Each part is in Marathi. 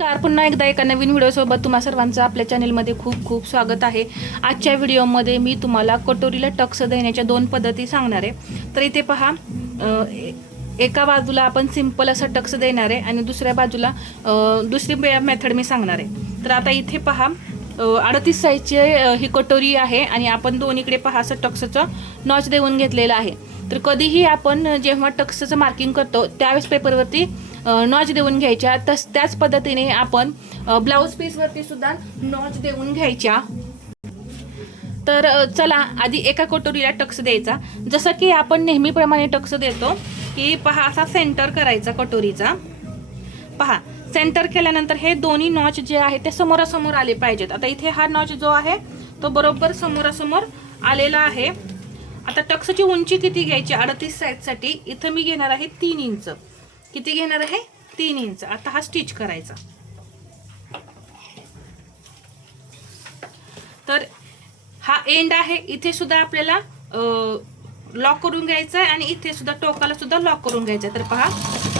नमस्कार, पुन्हा एकदा एका नवीन व्हिडिओसोबत तुम्हा सर्वांचं आपल्या चॅनलमध्ये खूप खूप स्वागत आहे। आजच्या व्हिडिओमध्ये मी तुम्हाला कटोरीला टक्स देण्याच्या दोन पद्धती सांगणार आहे। तर इथे पहा, एका बाजूला आपण सिंपल असा टक्स देणार आहे आणि दुसऱ्या बाजूला दुसरी मेथड मी सांगणार आहे। तर आता इथे पहा, 38 साईजची ही कटोरी आहे आणि आपण दोन्हीकडे पहा असं टक्सचं नॉच देऊन घेतलेलं आहे। तर कधीही आपण जेव्हा टक्सचं मार्किंग करतो त्यावेळेस पेपरवरती नॉच देऊन घ्यायच्या, त्याच पद्धतीने आपण ब्लाउज पीसवरती सुद्धा नॉच देऊन घ्यायच्या। तर चला आधी एका कटोरीला टक्स द्यायचा, जसं की आपण नेहमीप्रमाणे टक्स देतो की पहा असा सेंटर करायचा कटोरीचा। पहा सेंटर केल्यानंतर हे दोन्ही नॉच जे आहे ते समोरासमोर आले पाहिजेत। आता इथे हा नॉच जो आहे तो बरोबर समोरासमोर आलेला आहे। आता टक्सची उंची किती घ्यायची 38 साईजसाठी, इथं मी घेणार आहे 3 इंच। किती घेणार आहे 3 इंच। आता हा स्टिच करायचा। तर हा एंड आहे, इथे सुद्धा आपल्याला लॉक करून घ्यायचं आहे आणि इथे सुद्धा टोकाला सुद्धा लॉक करून घ्यायचं आहे। तर पहा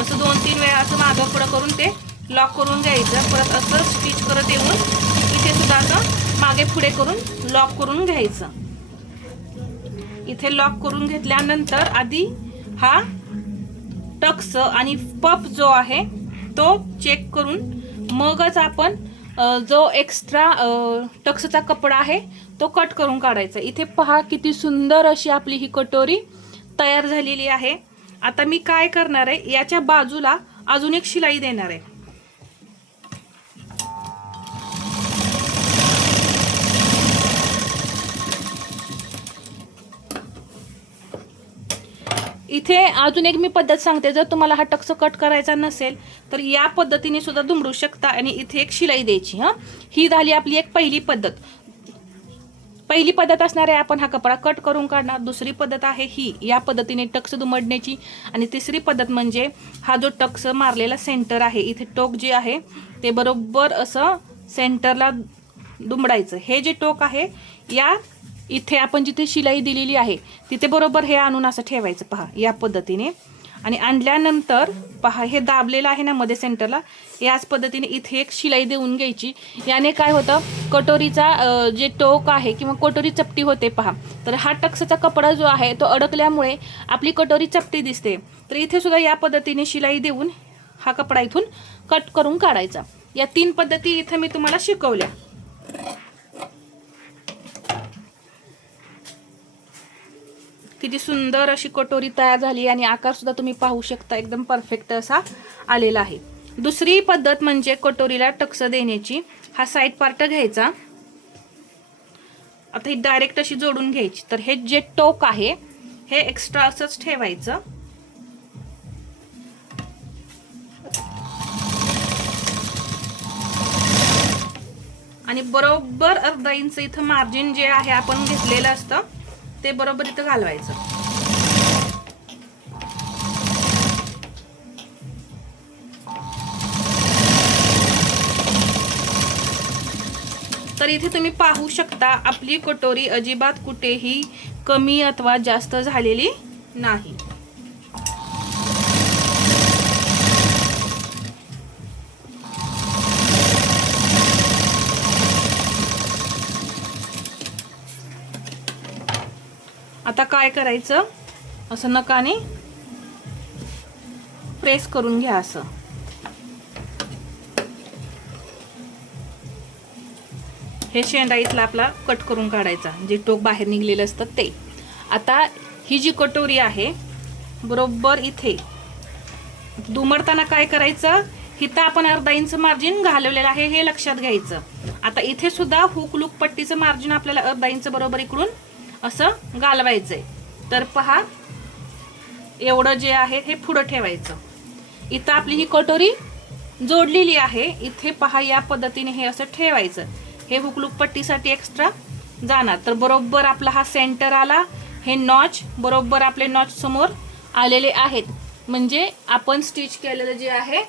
असं 2-3 वेळा असं मागं पुढं करून ते लॉक करून घ्यायचं। परत असं स्टिच करत येऊन इथे सुद्धा असं मागे पुढे करून लॉक करून घ्यायचं। इथे लॉक करून घेतल्यानंतर आधी हा टक्स आणि पप जो आहे तो चेक करून मगच आपण जो एक्स्ट्रा टक्सचा कपडा आहे तो कट करून काढायचा। इथे पहा किती सुंदर अशी आपली ही कटोरी तयार झालेली आहे। आता मी काय करणार आहे, याच्या बाजूला अजून एक शिलाई देणार आहे। इथे अजून एक मी पद्धत सांगते, जर तुम्हाला हा टक्स कट करायचा नसेल तर या पद्धतीने सुद्धा दुमडू शकता आणि इथे एक शिलाई द्यायची। ही झाली आपली एक पहिली पद्धत। पहिली पद्धत असणार आहे आपण हा कपडा कट करून काढणार, दुसरी पद्धत आहे ही या पद्धतीने टक्स दुमडण्याची, आणि तिसरी पद्धत म्हणजे हा जो टक्स मारलेला सेंटर आहे इथे टोक जे आहे ते बरोबर असं सेंटरला दुमडायचं। हे जे टोक आहे या इथे आपण जिथे शिलाई दिलेली आहे तिथे बरोबर हे आणून असं ठेवायचं पहा या पद्धतीने। आणि आणल्यानंतर पहा हे दाबलेलं आहे ना मध्ये सेंटरला, याच पद्धतीने इथे एक शिलाई देऊन घ्यायची। याने काय होतं, कटोरीचा जे टोक आहे किंवा कटोरी चपटी होते पहा। तर हा टक्सचा कपडा जो आहे तो अडकल्यामुळे आपली कटोरी चपटी दिसते। तर इथे सुद्धा या पद्धतीने शिलाई देऊन हा कपडा इथून कट करून काढायचा। या 3 पद्धती इथे मी तुम्हाला शिकवल्या। किती सुंदर अशी कटोरी तयार झाली आणि आकार सुद्धा तुम्ही पाहू शकता एकदम परफेक्ट असा आलेला आहे। दुसरी पद्धत म्हणजे कटोरीला टक्स देण्याची, हा साइड पार्ट घ्यायचा। आता ही डायरेक्ट अशी जोडून घ्यायची। तर हे जे टोक आहे हे एक्स्ट्रा असंच ठेवायचं आणि बरोबर अर्धा इंच इथं मार्जिन जे आहे आपण घेतलेलं असतं ते बरोबर इथं घालवायचं। तर इथे तुम्ही पाहू शकता आपली कटोरी अजिबात कुठेही कमी अथवा जास्त झालेली नाही। आता काय करायचं, असं नकाने प्रेस करून घ्या असं। हे शेंडा इथला आपला कट करून काढायचा, जे टोक बाहेर निघलेलं असतं ते। आता ही जी कटोरी आहे बरोबर इथे दुमडताना काय करायचं, इथं आपण अर्धा इंच मार्जिन घालवलेलं आहे हे लक्षात घ्यायचं। आता इथे सुद्धा हुक लूक पट्टीचं मार्जिन आपल्याला अर्धा इंच बरोबर इकडून असं घालवायचंय। तर पहा एवढं जे आहे हे पुढं ठेवायचं। इथं आपली ही कटोरी जोडलेली आहे, इथे पहा या पद्धतीने हे असं ठेवायचं। हे हुकलूक पट्टीसाठी एक्स्ट्रा जाणार। तर बरोबर आपला हा सेंटर आला, हे नॉच बरोबर आपले नॉच समोर आलेले आहेत, म्हणजे आपण स्टिच केलेलं जे आहे,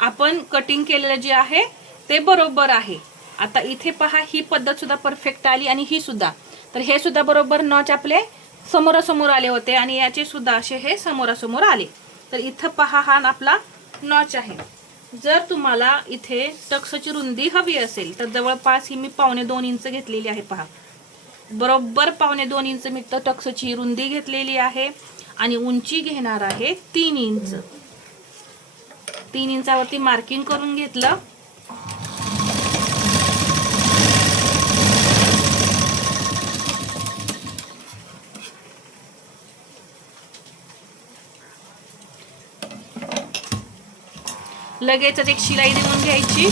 आपण कटिंग केलेलं जे आहे ते बरोबर आहे। आता इथे पहा ही पद्धत सुद्धा परफेक्ट आली आणि ही सुद्धा। तर हे सुद्धा बरोबर नॉच आपले समोरासमोर आले होते आणि याचे सुद्धा असे हे समोरासमोर आले। तर इथं पहा हा आपला नॉच आहे. जर तुम्हाला इथे टक्सची रुंदी हवी असेल तर जवळपास ही मी 1.25 इंच घेतलेली आहे. पहा, बरोबर 1.25 इंच मी टक्सची रुंदी घेतलेली आहे आणि उंची घेणार आहे 3 इंच. 3 इंचावरती मार्किंग करून घेतलं. लगेचच एक शिलाई देऊन घ्यायची.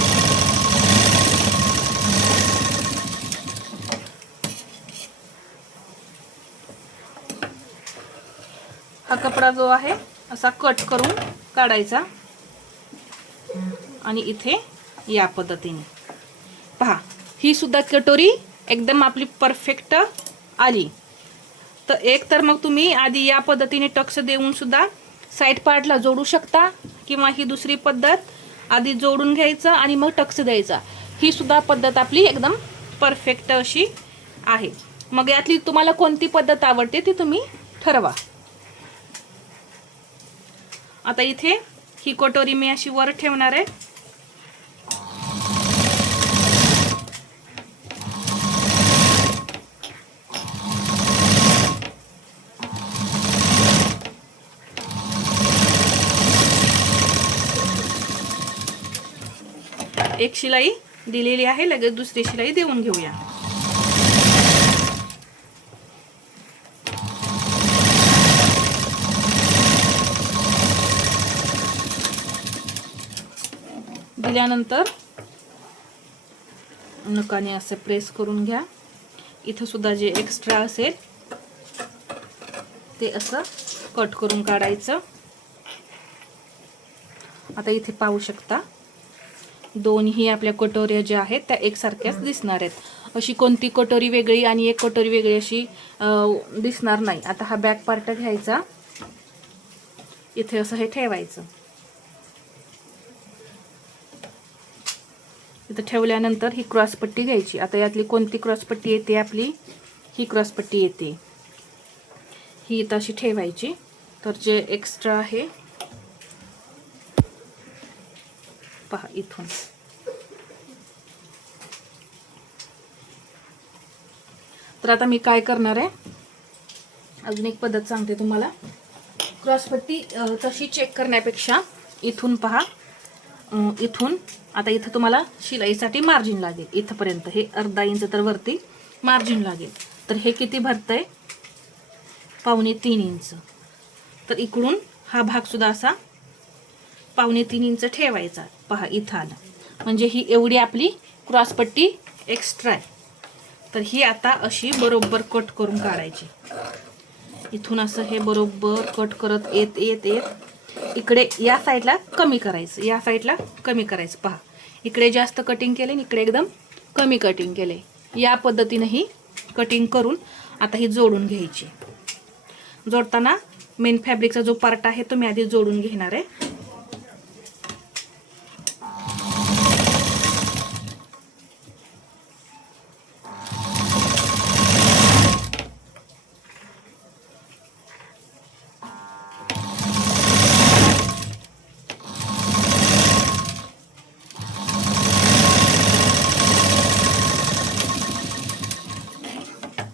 हा कपडा जो आहे असा कट करून काढायचा आणि इथे या पद्धतीने पहा, ही सुद्धा कटोरी एकदम आपली परफेक्ट आली. तर एक तर मग तुम्ही आधी या पद्धतीने टक्स देऊन सुद्धा साइड पार्टला जोडू शकता, किंवा ही दुसरी पद्धत, आधी जोडून घ्यायचं आणि मग टक्स द्यायचा. ही सुद्धा पद्धत आपली एकदम परफेक्ट अशी आहे. मग यातली तुम्हाला कोणती पद्धत आवडते ती तुम्ही ठरवा. आता इथे ही कटोरी मी अशी वर ठेवणार आहे. एक शिलाई दिलेली आहे, लगेच दुसरी शिलाई देऊन घेऊया. दिल्यानंतर नकाने असं प्रेस करून घ्या. इथं सुद्धा जे एक्स्ट्रा असेल ते असं कट करून काढायचं. आता इथे पाहू शकता दोन्ही आपल्या कटोऱ्या ज्या आहेत त्या एकसारख्याच दिसणार आहेत. अशी कोणती कटोरी वेगळी आणि एक कटोरी वेगळी अशी दिसणार नाही. आता हा बॅक पार्ट घ्यायचा, इथे असं हे ठेवायचं. इथं ठेवल्यानंतर ही क्रॉसपट्टी घ्यायची. आता यातली कोणती क्रॉसपट्टी येते आपली, ही क्रॉसपट्टी येते, ही इथं अशी ठेवायची. तर जे एक्स्ट्रा आहे पहा इथून तर आता मी काय करणार आहे, अजून एक पद्धत सांगते तुम्हाला. क्रॉसपट्टी तशी चेक करण्यापेक्षा इथून पहा, इथून आता इथं तुम्हाला शिलाईसाठी मार्जिन लागेल. इथपर्यंत हे अर्धा इंच तर वरती मार्जिन लागेल. तर हे किती भरतंय, 2.25 इंच. तर इकडून हा भाग सुद्धा असा 2.25 इंच ठेवायचा. पहा इथं आलं, म्हणजे ही एवढी आपली क्रॉसपट्टी एक्स्ट्रा आहे. तर ही आता अशी बरोबर कट करून काढायची. इथून असं हे बरोबर कट करत येत येत येत इकडे या साईडला कमी करायचं, या साईडला कमी करायचं. पहा इकडे जास्त कटिंग केले, इकडे एकदम कमी कटिंग केले. या पद्धतीने ही कटिंग करून आता ही जोडून घ्यायची. जोडताना मेन फॅब्रिकचा जो पार्ट आहे तो मी आधी जोडून घेणार आहे.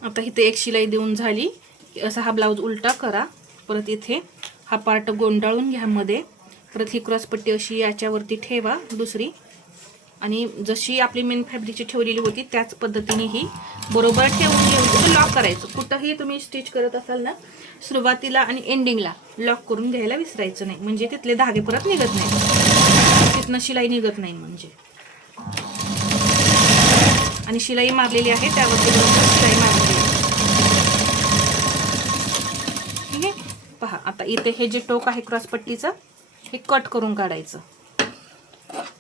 आता इथे एक शिलाई देऊन झाली की असा हा ब्लाऊज उलटा करा. परत इथे हा पार्ट गोंडाळून घ्या मध्ये. परत ही क्रॉसपट्टी अशी याच्यावरती ठेवा दुसरी, आणि जशी आपली मेन फॅब्रिकची ठेवलेली होती त्याच पद्धतीने ही बरोबर ठेवून घेऊन लॉक करायचं. कुठंही तुम्ही स्टिच करत असाल ना, सुरुवातीला आणि एंडिंगला लॉक करून घ्यायला विसरायचं नाही, म्हणजे तिथले धागे परत निघत नाही, तिथनं शिलाई निघत नाही म्हणजे. आणि शिलाई मारलेली आहे त्यावरती बरोबर शिलाई मारलेली आहे. ठीक आहे. पहा आता इथे हे जे टोक आहे क्रॉसपट्टीचं हे कट करून काढायचं.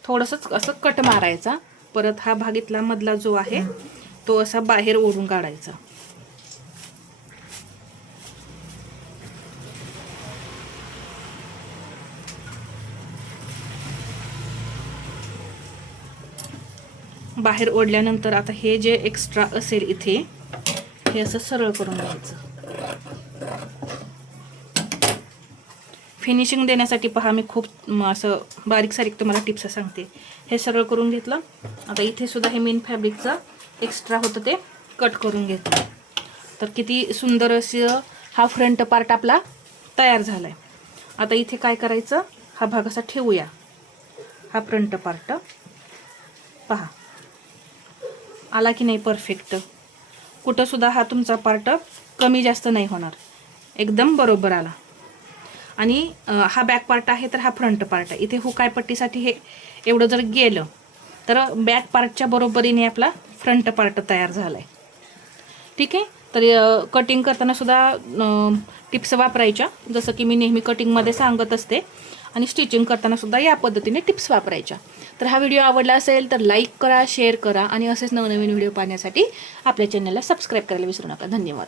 थोडंसं असं कट मारायचा. परत हा भागीतला मधला जो आहे तो असा बाहेर ओढून काढायचा. बाहेर ओढल्यानंतर आता हे जे एक्स्ट्रा असेल इथे हे असं सरळ करून घ्यायचं. फिनिशिंग देण्यासाठी पहा मी खूप असं बारीक सारीक तुम्हाला टिप्स सांगते. हे सगळं करून घेतलं. आता इथे सुद्धा हे मेन फॅब्रिकचं एक्स्ट्रा होतं ते कट करून घेतलं. तर किती सुंदर असं हा फ्रंट पार्ट आपला तयार झाला आहे. आता इथे काय करायचं, हा भाग असा ठेवूया. हा फ्रंट पार्ट पहा आला की नाही परफेक्ट. कुठं सुद्धा हा तुमचा पार्ट कमी जास्त नाही होणार, एकदम बरोबर आला. आणि हा बॅक पार्ट आहे तर हा फ्रंट पार्ट आहे. इथे हुकाय पट्टीसाठी हे एवढं जर गेलं तर बॅक पार्टच्या बरोबरीने आपला फ्रंट पार्ट तयार झाला आहे. ठीक आहे. तर कटिंग करताना सुद्धा टिप्स वापरायच्या, जसं की मी नेहमी कटिंगमध्ये सांगत असते. आणि स्टिचिंग करताना सुद्धा या पद्धतीने टिप्स वापरायच्या. तर हा व्हिडिओ आवडला असेल तर लाईक करा, शेअर करा आणि असेच नवनवीन व्हिडिओ पाहण्यासाठी आपल्या चॅनलला सबस्क्राईब करायला विसरू नका. धन्यवाद.